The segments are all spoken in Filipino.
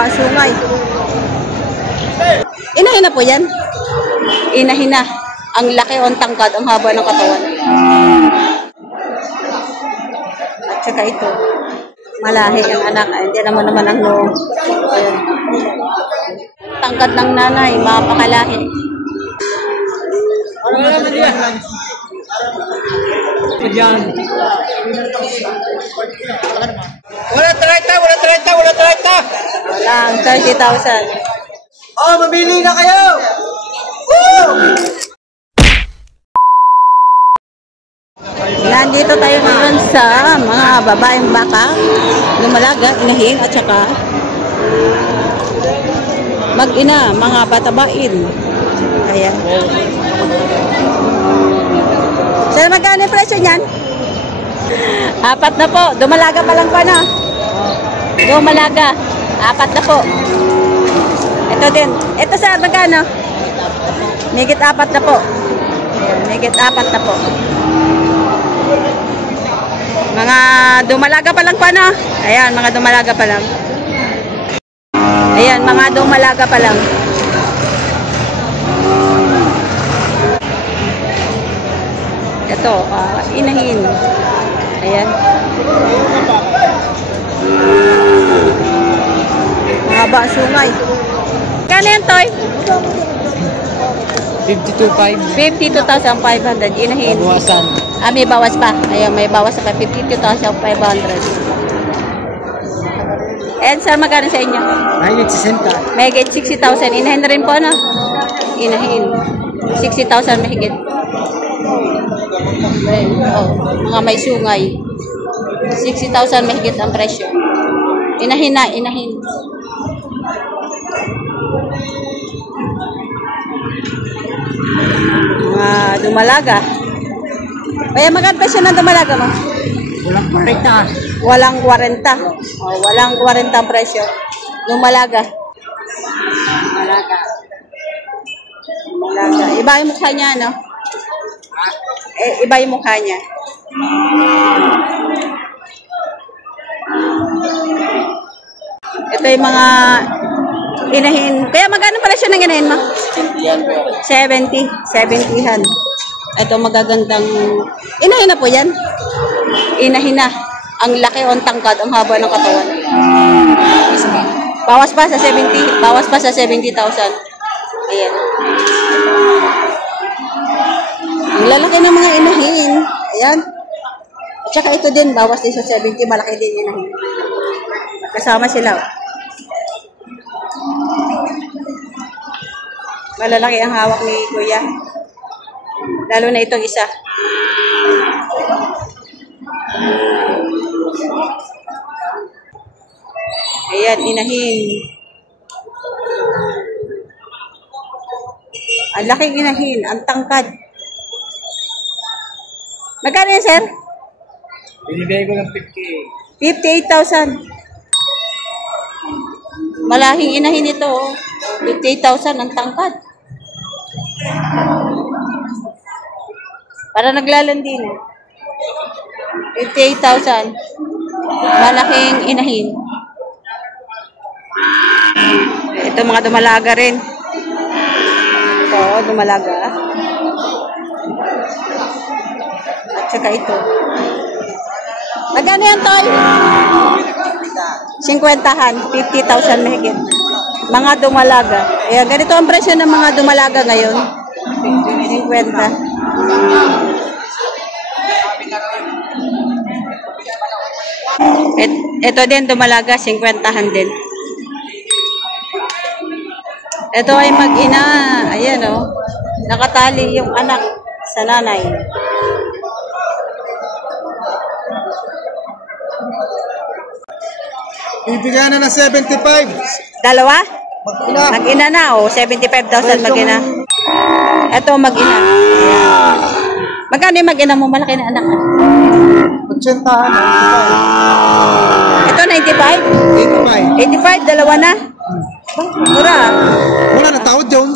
Mahaba ang sungay. Inahin na po yan. Inahin na. Ang laki o ang tangkad, ang haba ng katawan. At saka ito. Malahi ang anak. Hindi naman ang noong. Ayan. Tangkad ng nanay, mapakalahi. Ano naman yan? Diyan. Wala 30, wala 30, wala 30. Walang 30,000. Oh, mamili na kayo. Woo! Nandito tayo ngayon sa mga babaeng baka, lumalaga, inahin, at saka mag-ina, mga batabain. Ayan. Sir, magkano yung presyo niyan? 4 na po. Dumalaga pa lang pa na. Dumalaga. 4 na po. Ito din. Ito sir, magkano? Migit 4 na po. Migit 4 na po. Mga dumalaga pa lang pa na. Ayan, mga dumalaga pa lang. Ayan, mga dumalaga pa lang. Ito, inahin. Ayan. Mahaba ang sungay. Kano yan, Toy? 52.5. 52,500. Inahin. Bawasan. May bawas pa. Ayan, may bawas pa. 52,500. And sir, magkano sa inyo? Mahigit 60. Mahigit 60,000. Inahin na rin po, no? Inahin. 60,000 mahigit. Oh, mga may sungay. 60,000 mahigit ang presyo. Inahin na, inahin. Mga dumalaga. Kaya magkano presyo ng dumalaga mo? Walang 40. Walang 40. Oh, walang 40 ang presyo. Dumalaga. Dumalaga. Dumalaga. Iba yung mukha niya, no? Iba yung mukha niya. Ito yung mga inahin. Kaya magkano pala siya ng inahin mo? 70. 70-han. Ito magagandang inahin na po yan. Inahin na. Ang laki o ang tangkad, ang haba ng katawan. Bawas pa sa 70. Bawas pa sa 70,000. Ayan. Ang lalaki ng mga inahin. Ayan. At saka ito din, bawas din sa 70. Malaki din inahin. Kasama sila. Malalaki ang hawak ni Kuya. Lalo na itong isa. Ayan, inahin. Ang laking inahin, ang tangkad. Magkano yan, sir? Binibigay ko ng 58,000. Malahing inahin ito. 58,000 ang tangkad. Para naglalandin. 58,000. Malaking inahin. Ito mga dumalaga rin. Ito, dumalaga. At saka ito. Magkano yan, Toy? 50-han. 50,000 mahigit. Mga dumalaga. Ayan, ganito ang presyo ng mga dumalaga ngayon. 50. Ito din dumalaga, 50-han din. Ito ay mag-ina. Ayan o. Nakatali yung anak sa nanay. Bibigyan na ng 75. Dalawa? Mag-ina. Mag-ina na o. 75,000 mag-ina. Ito mag-ina. Ayan. Magkano yung mag-ina mo? Malaki na anak. 80. Ito 95? 85, dalawa na. Mura. Wala na tawad yun.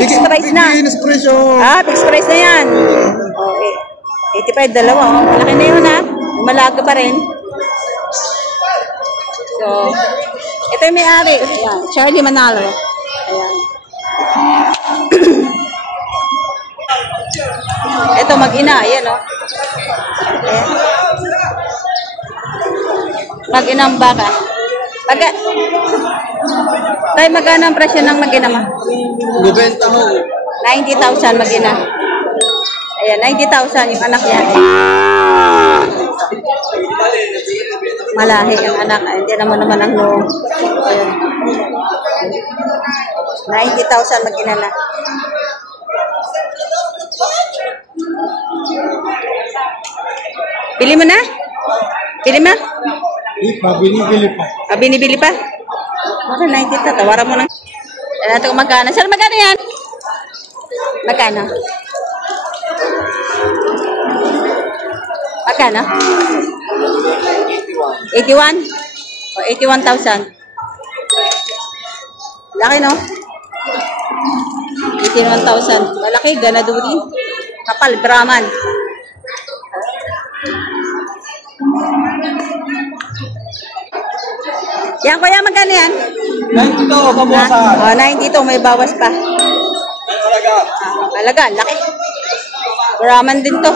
Fixed price na. Fixed price na yan. 85, dalawa. Malaki na yun ha. Malaga pa rin. So, Ito yung may-ari. Ayan, Charlie Manalo. Ayan. Ito mag-ina. Ayan, oh. Ayan. Mag-ina ang baka. Tayo magkano ang presyo ng mag-ina mo? 90 ho. 90,000 mag-ina. Ayan, 90,000 yung anak niya. Malahi yung anak. Hindi naman ang noong. Ayan. 90,000 mag-ina na. Pili mo na? Pili mo? Binibili pa. Ah, binibili pa? Bakit 90 ta? Tawaran mo na. Yan natin kung magkano. Sir, magkano yan? Magkano? Magkano? 81? O, 81,000. Laki, no? 81,000. Malaki, ganaduri. Kapal, Brahman. Yan, kuya, magkano yan? 90 to, kabuwasan. O, 92, may bawas pa. Talaga, laki. Brahman din to.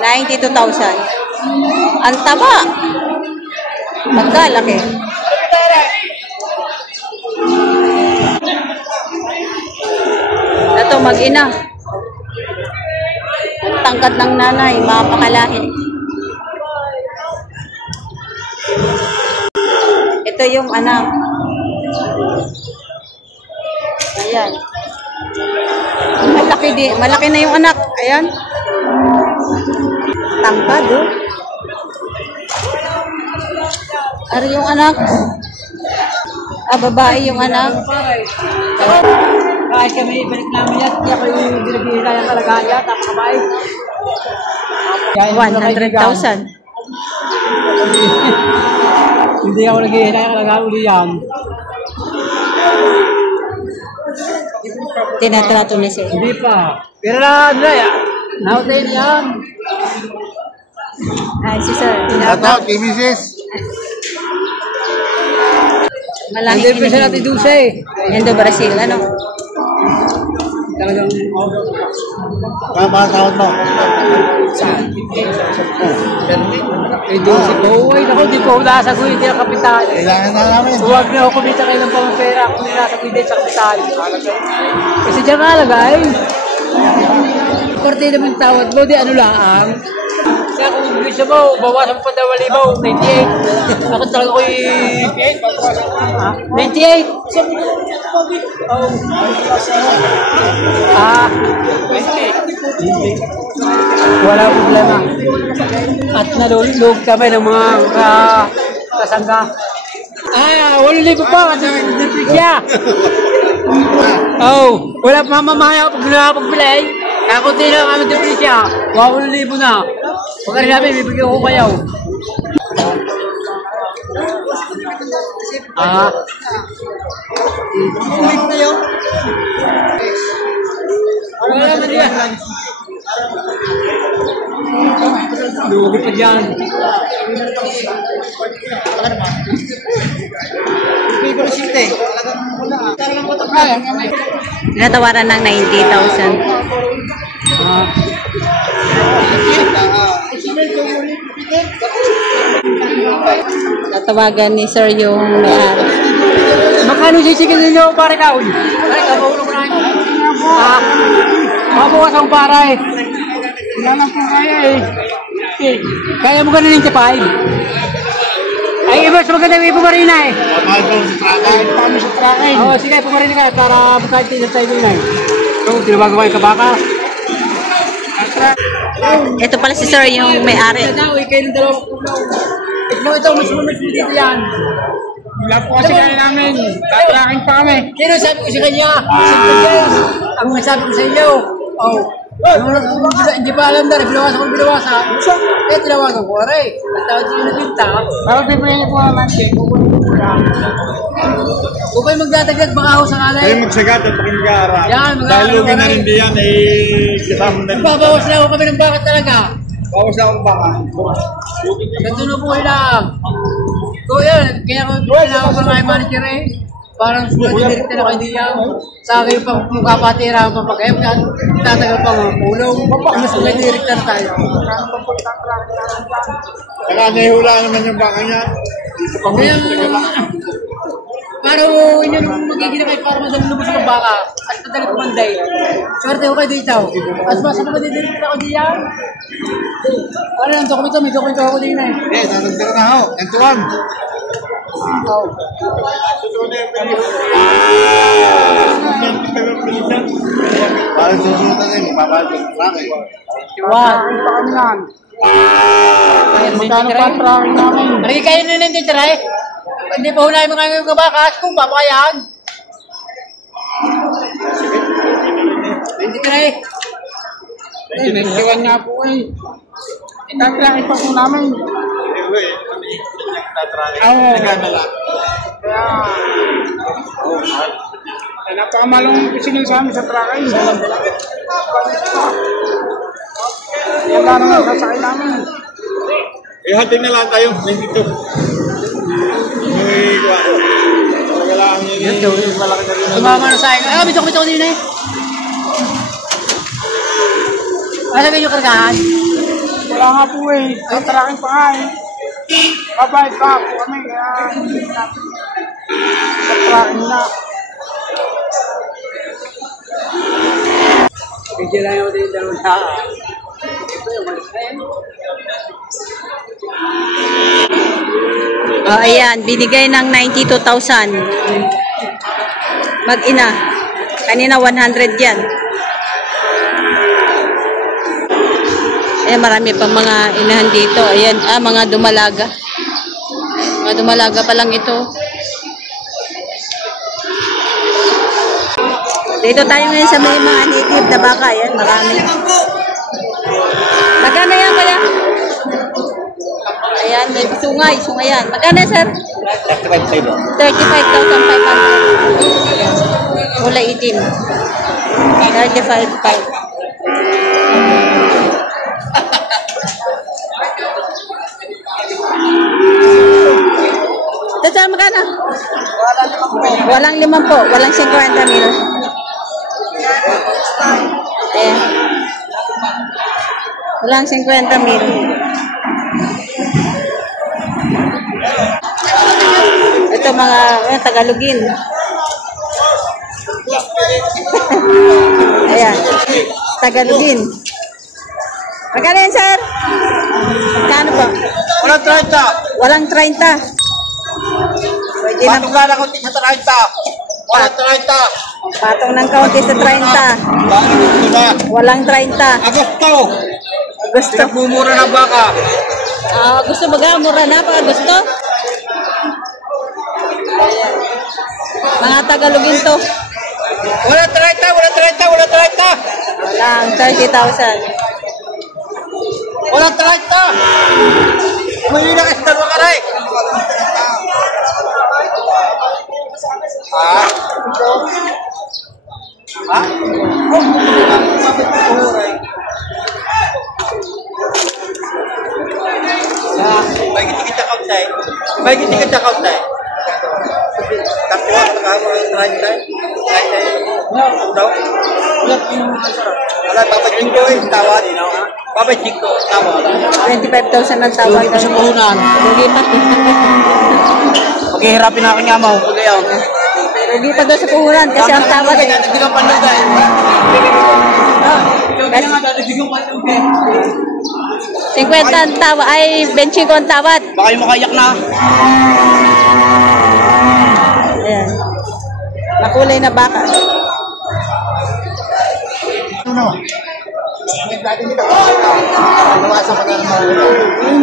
92,000. Ang taba. Magkalaki. Ito, mag-ina. Ang tangkad ng nanay, mapakalahi. Ito yung anak. Ayan. Malaki na yung anak. Ayan. Tangkad, oh. Ano yung anak? Ah, babae yung anak. Kahit kami ibalik namin yan, hindi ako yung binibihila yung kalagaya, tapos kamay. 100,000. Hindi ako naghihila yung kalagaya uli yan. Tinatrato na siya. Hindi pa. Pero na, nautin yan. Ay, si sir. Ito, kay Mrs. Malaki Hindi pa siya natin dulce. Yan do Brazil, ano? Talagang, Kama tawad mo. eh dulce ko. Uy, naku, di ko nasaguhin, hindi ang kapital. Kailangan na namin. Huwag na ako kumita kayo ng pamapera kung nasaguhin sa kapital. Kasi dyan nga lagay. Korte naman tawad mo, di ano lang. Kaya kung gusto mo, bawasan mo pa daw 98. Ako talaga ko'y 98. Oh. Wala problema. At nalulog kami ng mga kasangga. 8,000 pa. Siya. Oh, wala pa mamamaya pag nakapagbilay. Kaya kung di lang kami dito siya, 8,000 na. Pagka rin namin, bibigyan ko kayo. Ulit na yun. Wala naman yan. Lugi pa dyan. Paper sheet eh. Talagang wala. Tinatawaran ng 90,000. Tatawagan ni sir yung may-ari. Magkano sisikin ninyo pare ka? Ay, kapaulong ko na ito. Mabukas ang para eh. Wala lang po kaya eh. Kaya mo ganun yung tipay? Ay, iba sa maganda yung ipumarina eh. Paano sa trakin? Oo, sige, ipumarina ka para bukay tinatay mo yun eh. So, tinawagawa yung kabaka. Ito pala si sir yung may-ari. Kayo ng dalawang puno. Ito, mas dito yan. Wala po kasi kaya namin. Tatrakin pa kami. Pero sabi ko sa kanya, ang sabi ko sa inyo, hindi pa alam na, binawasan ko binawasa. Kaya tinawagan ko, aray. Ang tawag din na binta. Parang pipirin po naman siya. Kung kayo magdadagdag, baka ako sa kalay. Kayo magsagat at pakingara. Yan, dahil lugi na rin diyan kasama na rin. Nagbabawas na ako kami ng bakit talaga. Bawas na akong baka. Ganito na po lang. Kung yan. Kaya ko pinawag sa mga manager eh. Parang direkta na kayo diyan. Sa akin pang mukapatira pa pag tatagal pa mga pulong. Mas may direkta na tayo. Saka nahihula naman yung baka niya. Kaya parang yun yung magiging kayo para madali lubos ng baka. At madali kumanday. Swerte ko kayo dito. At basta naman direkta ako diyan. Ano yung dokumento? May dokumento ako din eh. Eh, nanagdara na ako. Entuan. Parang susunod na yun. Papalagay ng trake. Magkano pa ang tracking namin? Mariki kayo na nandun, Tray. Hindi pa hunayin mga ngayon kabakas kung papayaan. Hindi, Tray. Nagkiwan nga po eh. Itatraki pa po namin. Kaya napakamalong pisingin sa amin sa traki. Yan lang naman sasakay namin. Ihating na lang tayo. Nandito. May kuha. Tagalaan niya. Sumama na sa akin. Ay, bitok-bitok din eh. Alam niyo kargahan? Wala nga po eh. Tatrakin pa nga eh. Babayad pa po kami. Kaya hindi natin. Tatrakin na. Bigyan lang yung din dalawang tao. Ito yung malis na yan. Oh, ayan, binigay ng 92,000. Mag-ina. Kanina 100 yan. Ayan, marami pang mga inahan dito. Ayan, mga dumalaga. Mga dumalaga pa lang ito. Dito tayo ngayon sa may mga native na baka. Ayan, marami. Magkano yan, kaya? Ayan, may sungay. Sungayan. Magkano yan, sir? 35,500. Wala itim. 35,500. Ito, sir, magkano? Walang 5 po. Walang 50 mil. Ayan. Walang 50 mil. Ito mga Tagalogin. Ayan. Tagalogin. Magkano yan, sir? Magkano po? Walang 30. Walang 30. Pwede na. Patong lang ako sa 30. Walang 30. Patong ng kaunti sa 30. Gusto na. Walang 30. Agosto. Gusto. Nagmumura na baka. Gusto mura na pag gusto. Ayan. Mga Tagalogin to. Walang 30. Walang 30. Walang 30. Walang 30,000. Walang 30. May na kastar mo ka rin. Ha? Ha? Bagi kita kautai. Bagi kita kautai. Kapwa kalau try try. Tahu? Ala Papa Jingko tawad. Papa Jingko tawad. 25,000 ang tawag. Sa puhunan. Rugi pa. Paghihirapin nakin nga mo. Pagayaw. Rugi pa daw sa puhunan kasi ang tawag. Hindi ka panlagay. Kasi 50 ang tawad. Ay, 25 ang tawad. Baka yung makayak na. Ayan. Makulay na baka.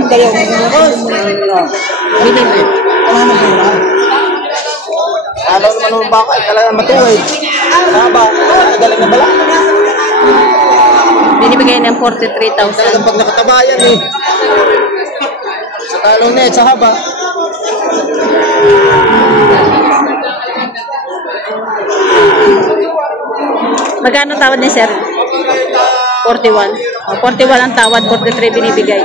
Kayo. Bilin. Alam naman ng baka ay talagang matuwid. Haba, galing na bala. Binibigay ng 43,000. Pag nakataba yan eh. Sa talong net, sa haba. Magkano tawad ni sir? 41. 41 ang tawad, 43 binibigay.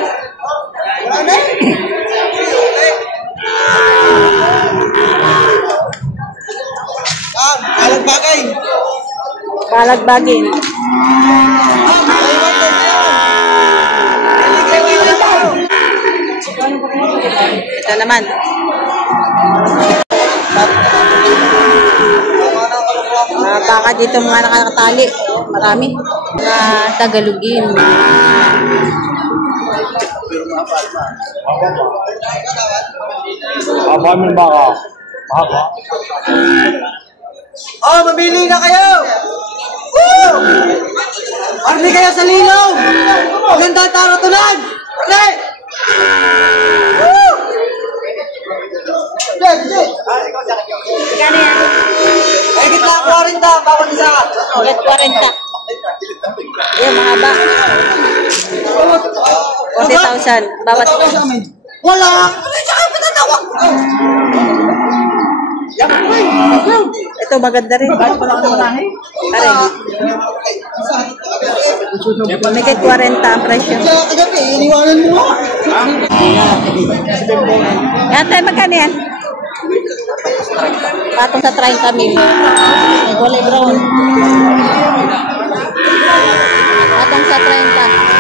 Palagbagin. Ito naman. Baka dito mga nakatali. Marami. Mga Tagalogin. Haba mo baka. Haba. Oh, mabili na kayo! Woo! Arni kayo sa lilaw! Maganda taratunan! Arni! Woo! Kano yan? Ay, gitla ko rin ta, bawal isa ka. Ulit 40. Ayun, mahaba. 40,000. Bawat. Wala! Saka pinatawag! Ito maganda rin. Pare. May 40 ang presyo. Kaya kagabi, iniwanan mo. Yan tayo, magkano yan? Patong sa 30 mil. Kulay brown. Patong sa 30.